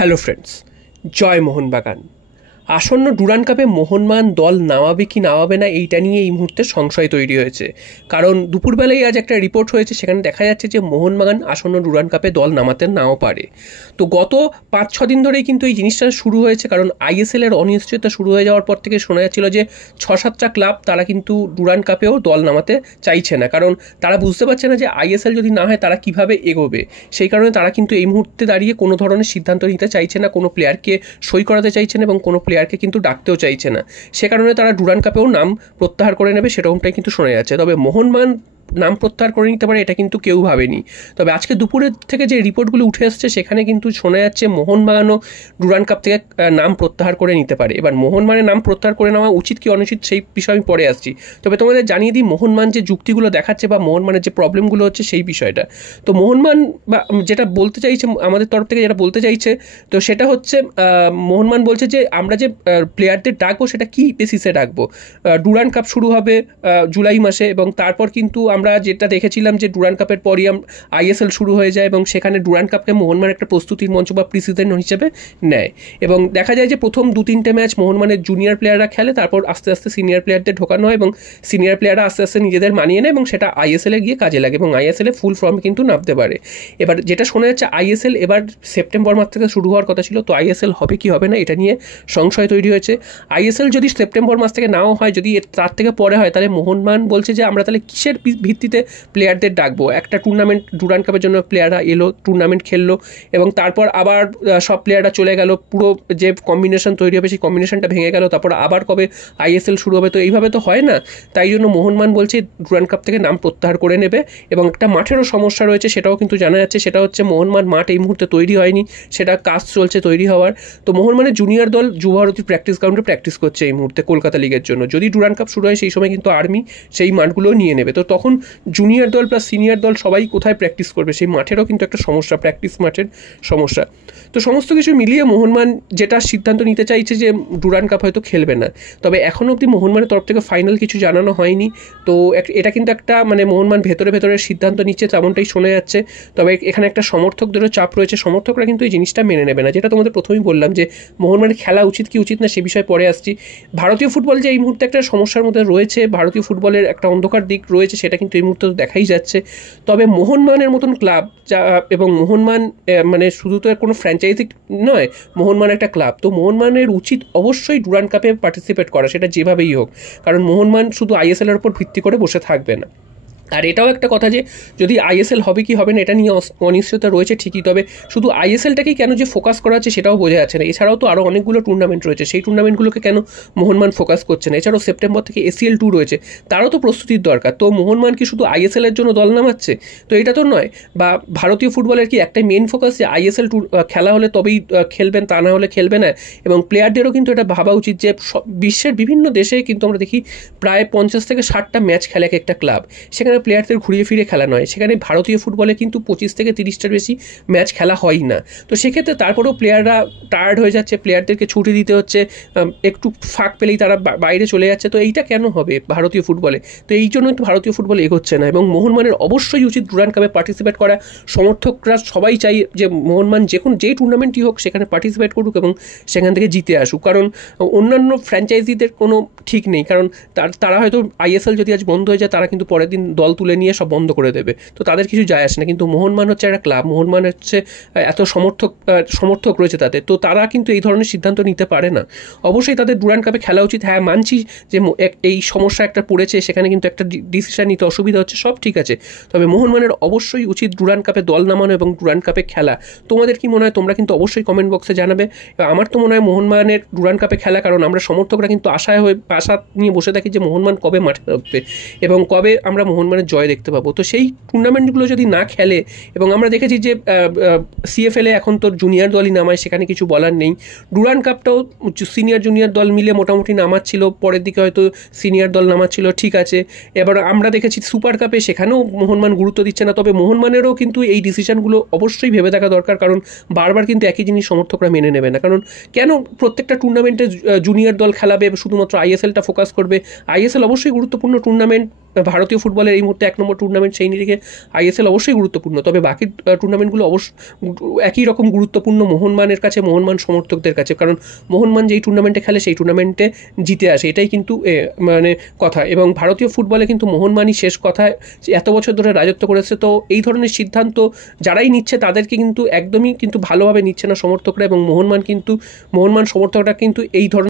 Hello friends, জয় মোহনবাগান। আসন্ন Durand কাপে মোহনবাগান দল নামাবে কি নামাবে না এইটা নিয়ে এই মুহূর্তে সংশয় তৈরি হয়েছে। কারণ দুপুরবেলায় আজ একটা রিপোর্ট হয়েছে, সেখানে দেখা যাচ্ছে যে মোহনবাগান আসন্ন ডুরান্ড কাপে দল নামাতে নাও পারে। তো গত 5-6 দিন ধরেই কিন্তু এই জিনিসটা শুরু হয়েছে, কারণ আইএসএল এর অনিশ্চয়তা শুরু হয়ে যাওয়ার পর থেকে শোনা যাচ্ছিল যে 6-7টা ক্লাব তারা কিন্তু ডুরান্ড কাপেও দল নামাতে চাইছে না, কারণ তারা বুঝতে পারছে না যে আইএসএল যদি না হয় তারা কিভাবে এগোবে। সেই কারণে তারা কিন্তু এই মুহূর্তে দাঁড়িয়ে কোনো ধরনের সিদ্ধান্ত নিতে চাইছে না, কোনো প্লেয়ারকে সই করাতে চাইছে না এবং কোনো প্লেয়ারকে কিন্তু ডাকতেও চাইছে না। সে কারণে তারা ডুরান্ড কাপেও নাম প্রত্যাহার করে নেবে, সেরকমটাই কিন্তু শোনা যাচ্ছে। তবে মোহনবাগান নাম প্রত্যাহার করে নিতে পারে এটা কিন্তু কেউ ভাবেনি। তবে আজকে দুপুরের থেকে যে রিপোর্টগুলো উঠে আসছে সেখানে কিন্তু শোনা যাচ্ছে মোহনবাগানও ডুরান্ড কাপ থেকে নাম প্রত্যাহার করে নিতে পারে। এবার মোহনবাগানের নাম প্রত্যাহার করে নেওয়া উচিত কি অনুচিত সেই বিষয়ে আমি পরে আসছি। তবে তোমাদের জানিয়ে দিই মোহনবাগান যে যুক্তিগুলো দেখাচ্ছে বা মোহনবাগানের যে প্রবলেমগুলো হচ্ছে সেই বিষয়টা। তো মোহনবাগান বা যেটা বলতে চাইছে আমাদের তরফ থেকে যেটা বলতে চাইছে, তো সেটা হচ্ছে মোহনবাগান বলছে যে আমরা যে প্লেয়ারদের ডাকবো সেটা কি বেসিসে ডাকবো। ডুরান্ড কাপ শুরু হবে জুলাই মাসে এবং তারপর কিন্তু আমরা যেটা দেখেছিলাম যে ডুরান্ড কাপের পরই আইএসএল শুরু হয়ে যায় এবং সেখানে ডুরান্ড কাপকে মোহনবাগান একটা প্রস্তুতির মঞ্চ বা প্রিসিজন হিসেবে নেয় এবং দেখা যায় যে প্রথম 2-3টে ম্যাচ মোহনবাগানের জুনিয়র প্লেয়াররা খেলে, তারপর আস্তে আস্তে সিনিয়র প্লেয়ারদের ঢোকানো হয় এবং সিনিয়র প্লেয়াররা আস্তে আস্তে নিজেদের মানিয়ে নেয় এবং সেটা আইএসএলে গিয়ে কাজে লাগে এবং আইএসএলে ফুল ফর্মে কিন্তু নামতে পারে। এবার যেটা শোনা যাচ্ছে আইএসএল এবার সেপ্টেম্বর মাস থেকে শুরু হওয়ার কথা ছিল, তো আইএসএল হবে কি হবে না এটা নিয়ে সংশয় তৈরি হয়েছে। আইএসএল যদি সেপ্টেম্বর মাস থেকে নাও হয়, যদি তার থেকে পরে হয়, তাহলে মোহনবাগান বলছে যে আমরা তাহলে কিসের ভিত্তিতে প্লেয়ারদের ডাকবো। একটা টুর্নামেন্ট ডুরান্ড কাপের জন্য প্লেয়াররা এলো, টুর্নামেন্ট খেললো এবং তারপর আবার সব প্লেয়াররা চলে গেল, পুরো যে কম্বিনেশন তৈরি হবে সেই কম্বিনেশনটা ভেঙে গেল, তারপর আবার কবে আইএসএল শুরু হবে। তো এইভাবে তো হয় না, তাই জন্য মোহনবাগান বলছে ডুরান্ড কাপ থেকে নাম প্রত্যাহার করে নেবে এবং একটা মাঠেরও সমস্যা রয়েছে সেটাও কিন্তু জানা যাচ্ছে। সেটা হচ্ছে মোহনবাগান মাঠ এই মুহূর্তে তৈরি হয়নি, সেটা কাজ চলছে তৈরি হওয়ার। তো মোহনবাগানের জুনিয়র দল যুবভারতী প্র্যাকটিস গ্রাউন্ডে প্র্যাকটিস করছে এই মুহূর্তে কলকাতা লিগের জন্য। যদি ডুরান্ড কাপ শুরু হয় সেই সময় কিন্তু আর্মি সেই মাঠগুলোও নিয়ে নেবে, তো তখন জুনিয়র দল প্লাস সিনিয়র দল সবাই কোথায় প্র্যাকটিস করবে, সেই মাঠেরও কিন্তু একটা সমস্যা, প্র্যাকটিস মাঠের সমস্যা। তো সমস্ত কিছু মিলিয়ে মোহনবাগান যেটা সিদ্ধান্ত নিতে চাইছে যে ডুরান্ড কাপ হয়তো খেলবে না। তবে এখনও অবধি মোহনবাগানের তরফ থেকে ফাইনাল কিছু জানানো হয়নি, তো এটা কিন্তু একটা মানে মোহনবাগান ভেতরে ভেতরে সিদ্ধান্ত নিচ্ছে তেমনটাই শোনা যাচ্ছে। তবে এখানে একটা সমর্থকদেরও চাপ রয়েছে, সমর্থকরা কিন্তু এই জিনিসটা মেনে নেবে না। যেটা তোমাদের প্রথমেই বললাম যে মোহনবাগানের খেলা উচিত কি উচিত না সে বিষয়ে পরে আসছি। ভারতীয় ফুটবল যে এই মুহূর্তে একটা সমস্যার মধ্যে রয়েছে, ভারতীয় ফুটবলের একটা অন্ধকার দিক রয়েছে, সেটা কিন্তু এই মুহূর্তে দেখাই যাচ্ছে। তবে মোহনবাগানের মতন ক্লাব এবং মোহনবাগান মানে শুধু তো কোনো ফ্র্যাঞ্চাইজি নয়, মোহনবাগান একটা ক্লাব, তো মোহনবাগানের উচিত অবশ্যই ডুরান্ড কাপে পার্টিসিপেট করা, সেটা যেভাবেই হোক, কারণ মোহনবাগান শুধু আইএসএলের উপর ভিত্তি করে বসে থাকবে না। আর এটাও একটা কথা যে যদি আইএসএল হবে কি হবে না এটা নিয়ে অনিশ্চয়তা রয়েছে ঠিকই, তবে শুধু আইএসএলটাকেই কেন যে ফোকাস করা হচ্ছে সেটাও বোঝা যাচ্ছে না। এছাড়াও তো আরও অনেকগুলো টুর্নামেন্ট রয়েছে, সেই টুর্নামেন্টগুলোকে কেন মোহনবাগান ফোকাস করছে না। এছাড়াও সেপ্টেম্বর থেকে এসিএল 2 রয়েছে, তারও তো প্রস্তুতির দরকার। তো মোহনবাগান কি শুধু আইএসএলের জন্য দল নামাচ্ছে? তো এটা তো নয়। বা ভারতীয় ফুটবলের কি একটাই মেন ফোকাস যে আইএসএল খেলা হলে তবেই খেলবেন, তা না হলে খেলবে না? এবং প্লেয়ারদেরও কিন্তু এটা ভাবা উচিত যে বিশ্বের বিভিন্ন দেশে কিন্তু আমরা দেখি প্রায় 50 থেকে 60টা ম্যাচ খেলে একটা ক্লাব, সেখানে প্লেয়ারদের ঘুরিয়ে ফিরে খেলা নয়। সেখানে ভারতীয় ফুটবলে কিন্তু 25 থেকে 30টার বেশি ম্যাচ খেলা হয় না। তো সেক্ষেত্রে তারপরেও প্লেয়াররা টায়ার্ড হয়ে যাচ্ছে, প্লেয়ারদেরকে ছুটি দিতে হচ্ছে, একটু ফাঁক পেলেই তারা বাইরে চলে যাচ্ছে। তো এইটা কেন হবে ভারতীয় ফুটবলে? তো এই জন্যই তো ভারতীয় ফুটবল এগোচ্ছে না এবং মোহনবাগানের অবশ্যই উচিত ডুরান্ড কাপে পার্টিসিপেট করা। সমর্থকরা সবাই চাই যে মোহনবাগান যেই টুর্নামেন্টই হোক সেখানে পার্টিসিপেট করুক এবং সেখান থেকে জিতে আসুক, কারণ অন্যান্য ফ্র্যাঞ্চাইজিদের কোনো ঠিক নেই, কারণ তারা হয়তো আইএসএল যদি আজ বন্ধ হয়ে যায় তারা কিন্তু পরের দিন দল তুলে নিয়ে সব বন্ধ করে দেবে, তো তাদের কিছু যায় আসে না। কিন্তু মোহনবাগান হচ্ছে একটা ক্লাব, মোহনবাগান হচ্ছে এত সমর্থক রয়েছে তাদের, তো তারা কিন্তু এই ধরনের সিদ্ধান্ত নিতে পারে না। অবশ্যই তাদের ডুরান্ড কাপে খেলা উচিত। হ্যাঁ, মানছি যে এই সমস্যা একটা পড়েছে, সেখানে কিন্তু একটা ডিসিশন নিতে অসুবিধা হচ্ছে, সব ঠিক আছে। তবে মোহনবাগানের অবশ্যই উচিত ডুরান্ড কাপে দল নামানো এবং ডুরান্ড কাপে খেলা। তোমাদের কি মনে হয় তোমরা কিন্তু অবশ্যই কমেন্ট বক্সে জানাবে। আমার তো মনে হয় মোহনবাগানের ডুরান্ড কাপে খেলা, কারণ আমরা সমর্থকরা কিন্তু আশা নিয়ে বসে থাকি যে মোহনবাগান কবে মাঠে নামবে এবং কবে আমরা মোহনবাগানের জয় দেখতে পাবো। তো সেই টুর্নামেন্টগুলো যদি না খেলে, এবং আমরা দেখেছি যে সিএফএলে এখন তো জুনিয়র দলই নামায়, সেখানে কিছু বলার নেই। ডুরান্ড কাপটাও সিনিয়র জুনিয়র দল মিলে মোটামুটি নামাচ্ছিল, পরের দিকে হয়তো সিনিয়র দল নামাচ্ছিল, ঠিক আছে। এবার আমরা দেখেছি সুপার কাপে সেখানেও মোহনবাগান গুরুত্ব দিচ্ছে না। তবে মোহনবাগানেরও কিন্তু এই ডিসিশনগুলো অবশ্যই ভেবে দেখা দরকার, কারণ বারবার কিন্তু একই জিনিস সমর্থকরা মেনে নেবে না। কারণ কেন প্রত্যেকটা টুর্নামেন্টে জুনিয়র দল খেলাবে, শুধুমাত্র আইএসএলটা ফোকাস করবে? আইএসএল অবশ্যই গুরুত্বপূর্ণ টুর্নামেন্ট ভারতীয় ফুটবলের, এই মুহূর্তে 1 নম্বর টুর্নামেন্ট, সেই নিরিখে আইএসএল অবশ্যই গুরুত্বপূর্ণ। তবে বাকি টুর্নামেন্টগুলো একই রকম গুরুত্বপূর্ণ মোহনবাগানের কাছে, মোহনবাগান সমর্থকদের কাছে, কারণ মোহনবাগান যেই টুর্নামেন্টে খেলে সেই টুর্নামেন্টে জিতে আসে, এটাই কিন্তু মানে কথা। এবং ভারতীয় ফুটবলে কিন্তু মোহনবাগানই শেষ কথায় এত বছর ধরে রাজত্ব করেছে। তো এই ধরনের সিদ্ধান্ত যারাই নিচ্ছে তাদেরকে কিন্তু একদমই কিন্তু ভালোভাবে নিচ্ছে না সমর্থকরা, এবং মোহনবাগান সমর্থকরা কিন্তু এই ধরনের